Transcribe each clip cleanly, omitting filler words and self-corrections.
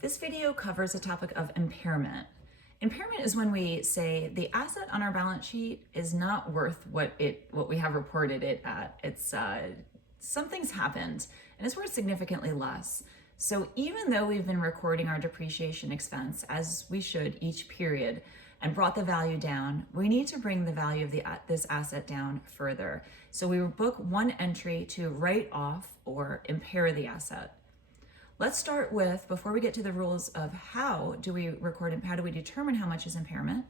This video covers the topic of impairment. Impairment is when we say the asset on our balance sheet is not worth what we have reported it at. It's something's happened and it's worth significantly less. So even though we've been recording our depreciation expense as we should each period and brought the value down, we need to bring the value of this asset down further. So we book one entry to write off or impair the asset. Let's start with, before we get to the rules of how do we record and how do we determine how much is impairment,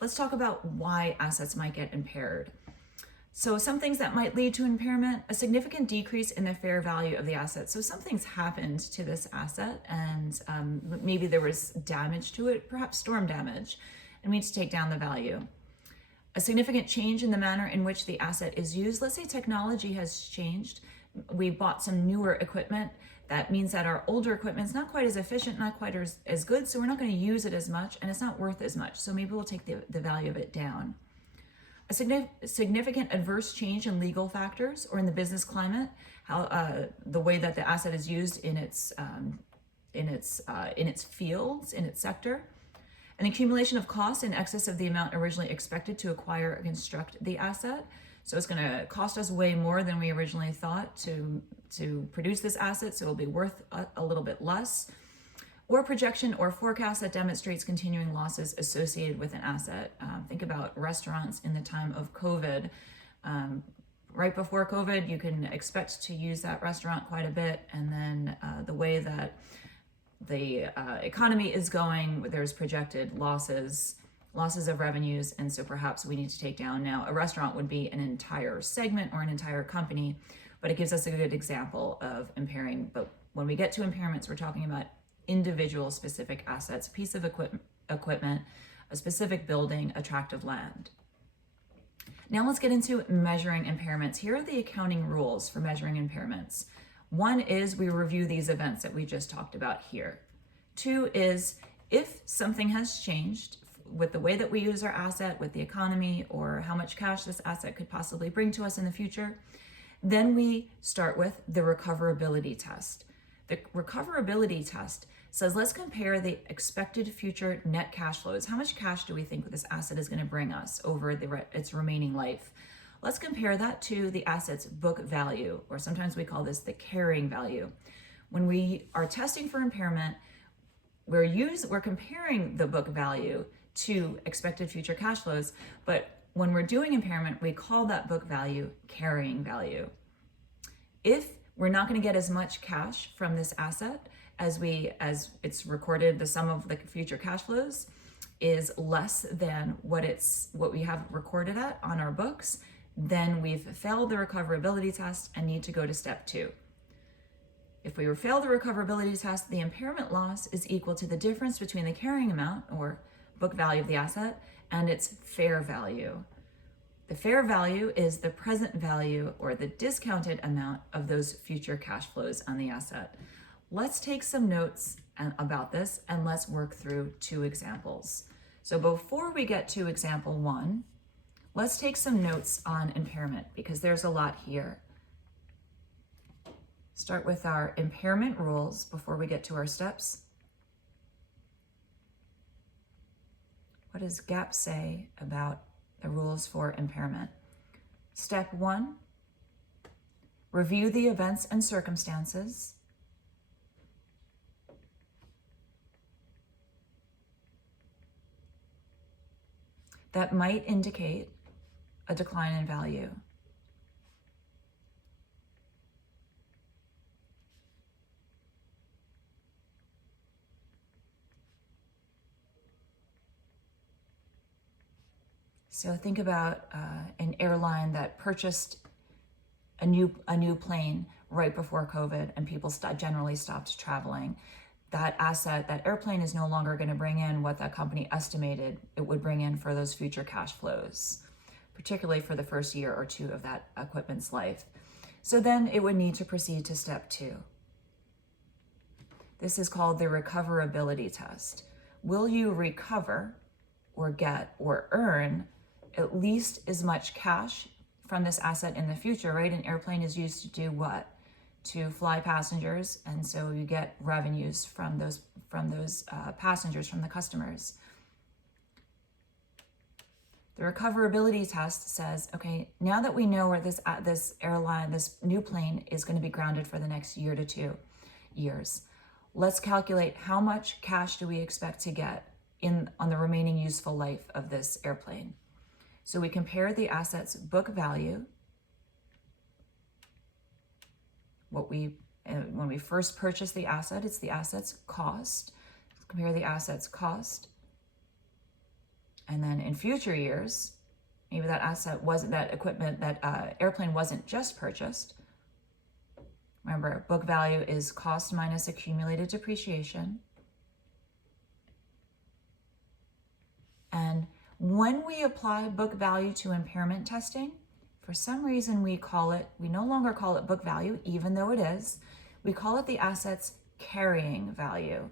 let's talk about why assets might get impaired. So some things that might lead to impairment: a significant decrease in the fair value of the asset. So something's happened to this asset and maybe there was damage to it, perhaps storm damage, and we need to take down the value. A significant change in the manner in which the asset is used. Let's say technology has changed. We bought some newer equipment. That means that our older equipment is not quite as efficient, not quite as good, so we're not going to use it as much and it's not worth as much. So maybe we'll take the value of it down. A significant adverse change in legal factors or in the business climate, how the way that the asset is used in its fields, in its sector. An accumulation of costs in excess of the amount originally expected to acquire or construct the asset. So it's going to cost us way more than we originally thought to produce this asset, so it'll be worth a little bit less. Or projection or forecast that demonstrates continuing losses associated with an asset. Think about restaurants in the time of COVID. Right before COVID, you can expect to use that restaurant quite a bit, and then the way that the economy is going, there's projected losses of revenues, and so perhaps we need to take down. Now, a restaurant would be an entire segment or an entire company, but it gives us a good example of impairing. But when we get to impairments, we're talking about individual specific assets, a piece of equipment, a specific building, a tract of land. Now let's get into measuring impairments. Here are the accounting rules for measuring impairments. One is we review these events that we just talked about here. Two is if something has changed with the way that we use our asset, with the economy, or how much cash this asset could possibly bring to us in the future, then we start with the recoverability test. The recoverability test says, let's compare the expected future net cash flows. How much cash do we think this asset is going to bring us over its remaining life? Let's compare that to the asset's book value, or sometimes we call this the carrying value. When we are testing for impairment, we're comparing the book value to expected future cash flows, but when we're doing impairment, we call that book value carrying value. If we're not going to get as much cash from this asset as it's recorded, the sum of the future cash flows is less than what we have recorded at on our books, then we've failed the recoverability test and need to go to step 2. If we fail the recoverability test, the impairment loss is equal to the difference between the carrying amount, or book value of the asset, and its fair value. The fair value is the present value or the discounted amount of those future cash flows on the asset. Let's take some notes about this and let's work through 2 examples. So before we get to example 1, let's take some notes on impairment because there's a lot here. Start with our impairment rules before we get to our steps. What does GAAP say about the rules for impairment? Step 1, review the events and circumstances. That might indicate a decline in value. So think about an airline that purchased a new plane right before COVID and people generally stopped traveling. That asset, that airplane, is no longer going to bring in what that company estimated it would bring in for those future cash flows, particularly for the first year or 2 of that equipment's life. So then it would need to proceed to step 2. This is called the recoverability test. Will you recover or get or earn at least as much cash from this asset in the future, right? An airplane is used to do what? to fly passengers, and so you get revenues from those passengers, from the customers. The recoverability test says, okay, now that we know where this airline, this new plane is going to be grounded for the next year to 2 years, let's calculate how much cash do we expect to get on the remaining useful life of this airplane. So we compare the asset's book value, when we first purchase the asset, it's the asset's cost. Compare the asset's cost. And then in future years, maybe that airplane wasn't just purchased. Remember, book value is cost minus accumulated depreciation. And when we apply book value to impairment testing, for some reason we no longer call it book value, even though it is. We call it the asset's carrying value.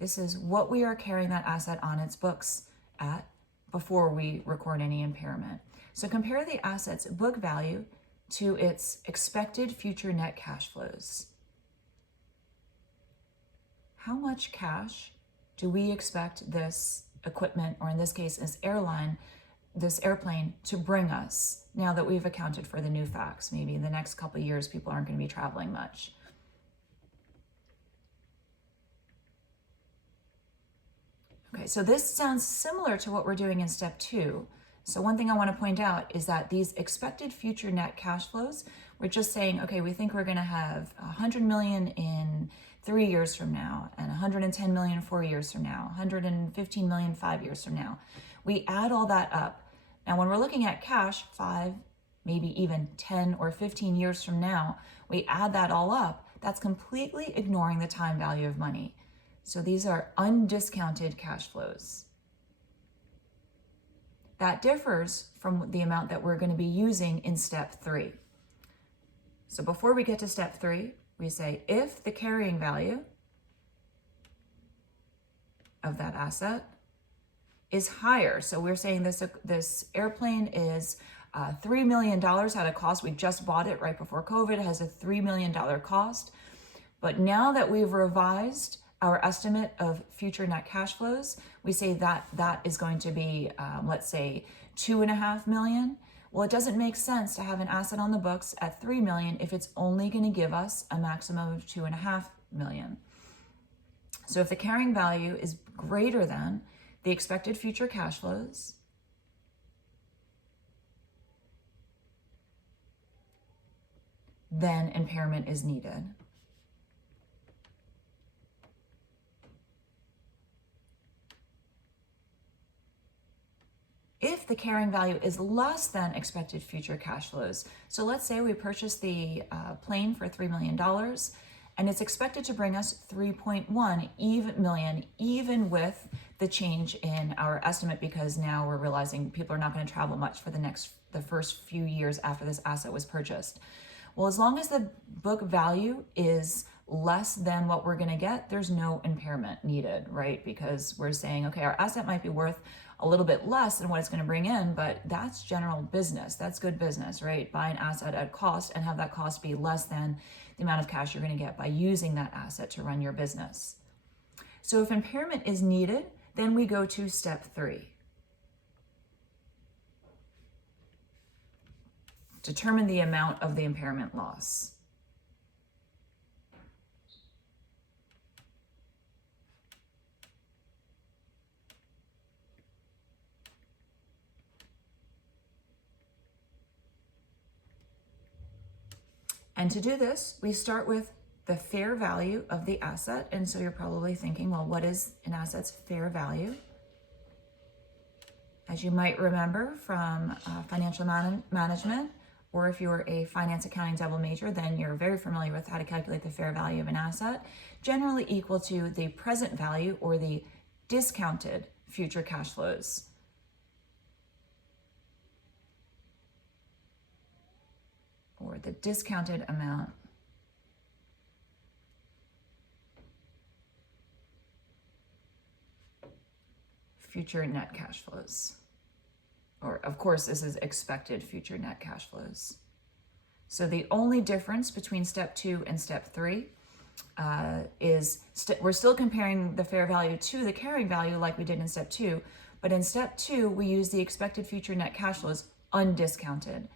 This is what we are carrying that asset on its books at before we record any impairment. So compare the asset's book value to its expected future net cash flows. How much cash do we expect this equipment, or in this case, this airplane, to bring us now that we've accounted for the new facts? Maybe in the next couple of years, people aren't going to be traveling much. Okay, so this sounds similar to what we're doing in step 2. So one thing I want to point out is that these expected future net cash flows, we're just saying, okay, we think we're going to have 100 million in 3 years from now, and 110 million 4 years from now, 115 million 5 years from now. We add all that up. Now, when we're looking at cash 5, maybe even 10 or 15 years from now, we add that all up. That's completely ignoring the time value of money. So these are undiscounted cash flows. That differs from the amount that we're going to be using in step 3. So before we get to step 3, we say if the carrying value of that asset is higher. So we're saying this airplane is $3 million at a cost. We just bought it right before COVID. It has a $3 million cost. But now that we've revised our estimate of future net cash flows, we say that is going to be, let's say, $2.5 million. Well, it doesn't make sense to have an asset on the books at $3 million if it's only going to give us a maximum of $2.5 million. So if the carrying value is greater than the expected future cash flows, then impairment is needed. If the carrying value is less than expected future cash flows, so let's say we purchased the plane for $3 million, and it's expected to bring us 3.1 million, even with the change in our estimate, because now we're realizing people are not going to travel much for the first few years after this asset was purchased. Well, as long as the book value is less than what we're going to get, there's no impairment needed, right? Because we're saying, okay, our asset might be worth a little bit less than what it's going to bring in, but that's general business. That's good business, right? Buy an asset at cost and have that cost be less than the amount of cash you're going to get by using that asset to run your business. So if impairment is needed, then we go to step 3. Determine the amount of the impairment loss. And to do this, we start with the fair value of the asset. And so you're probably thinking, well, what is an asset's fair value? As you might remember from financial management, or if you're a finance accounting double major, then you're very familiar with how to calculate the fair value of an asset, generally equal to the present value or the discounted future cash flows. Or the discounted amount future net cash flows. Or of course, this is expected future net cash flows. So the only difference between step 2 and step 3 is we're still comparing the fair value to the carrying value like we did in step 2, but in step 2, we use the expected future net cash flows undiscounted.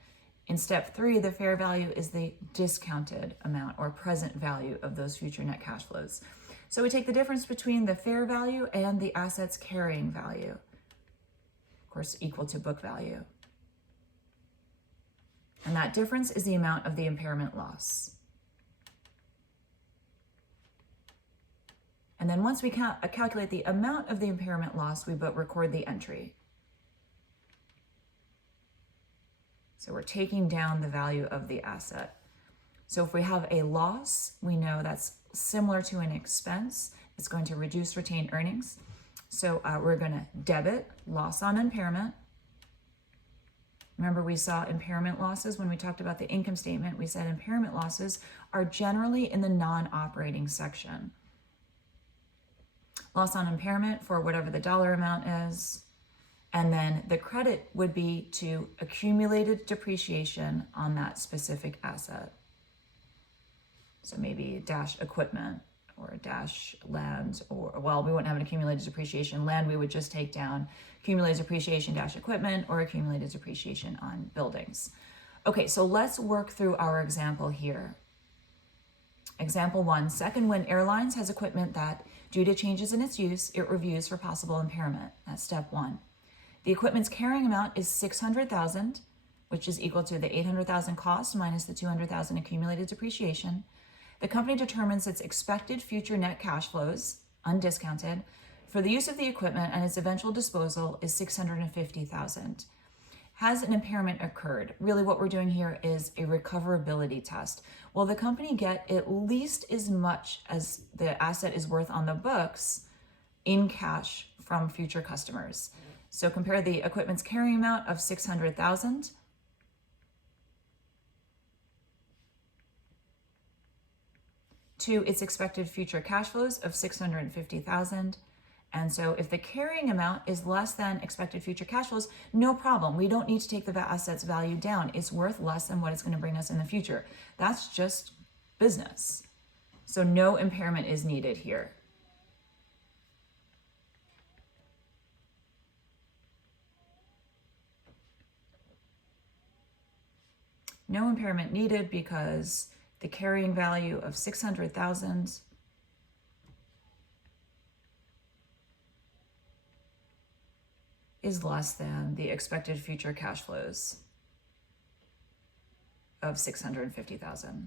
In step 3, the fair value is the discounted amount or present value of those future net cash flows. So we take the difference between the fair value and the asset's carrying value, of course, equal to book value. And that difference is the amount of the impairment loss. And then once we calculate the amount of the impairment loss, we record the entry. So we're taking down the value of the asset. So if we have a loss, we know that's similar to an expense. It's going to reduce retained earnings. So we're going to debit loss on impairment. Remember, we saw impairment losses when we talked about the income statement. We said impairment losses are generally in the non-operating section. Loss on impairment for whatever the dollar amount is. And then the credit would be to accumulated depreciation on that specific asset. So maybe dash equipment or dash land, or, well, we wouldn't have an accumulated depreciation. Land, we would just take down accumulated depreciation dash equipment or accumulated depreciation on buildings. Okay, so let's work through our example here. Example 1, Second Wind Airlines has equipment that, due to changes in its use, it reviews for possible impairment. That's step 1. The equipment's carrying amount is $600,000, which is equal to the $800,000 cost minus the $200,000 accumulated depreciation. The company determines its expected future net cash flows, undiscounted, for the use of the equipment and its eventual disposal is $650,000. Has an impairment occurred? Really what we're doing here is a recoverability test. Will the company get at least as much as the asset is worth on the books in cash from future customers? So compare the equipment's carrying amount of $600,000 to its expected future cash flows of $650,000. And so if the carrying amount is less than expected future cash flows, no problem. We don't need to take the asset's value down. It's worth less than what it's going to bring us in the future. That's just business. So no impairment is needed here. No impairment needed because the carrying value of $600,000 is less than the expected future cash flows of $650,000.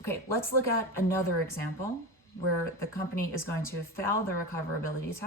Okay, let's look at another example where the company is going to fail the recoverability test.